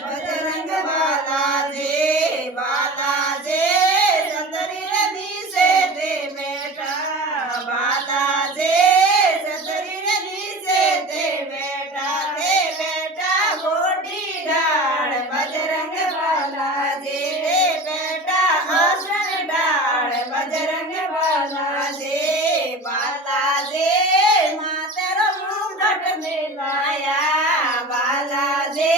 बजरंग बालाजी बालाजी सतरी रवि से दे बेटा बालाजी सतरी रवि से दे बेटा गोटी डाल बजरंग बालाजी दे बेटा आसन डाल बजरंग बालाजी बालाजी मातेरो मुंगट मिलाया बालाजी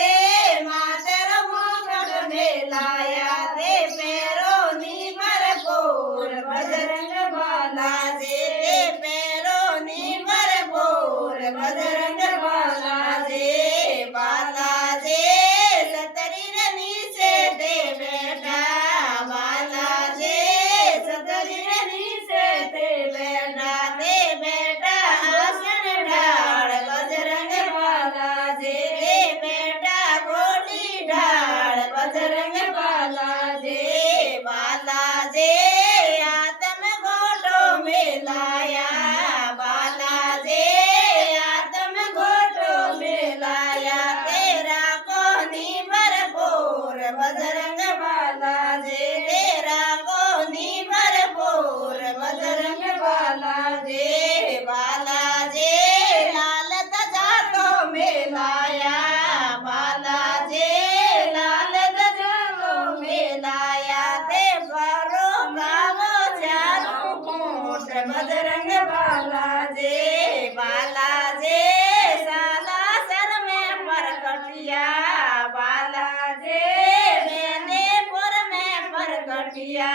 मातेरो मुंगट मिलाया दे पैरो नी भरपूर बजरंग बालाजी दे पैरो नी भरपूर बजरंग बालाजी बालाजी सतरी रवि से दे बेटा बालाजी सतरी रवि से दे बेटा आसन डाल बजरंग बालाजी दे बेटा गोटी डाल बजरंग बालाजी बालाजी आत्म गोटो मिलाया बालाजी आत्म गोटो मिलाया तेरा कोनी भरपूर बजरंग बालाजी तेरा कोनी भरपूर बजरंग बालाजी बालाजी लाल ध्वजा को मिलाया बालाजी लाल ध्वजा को मिलाया दे बरो गावो चारों कोट बजरंग बालाजी बालाजी साला सर में परकटिया बालाजी मेदेपुर में परकटिया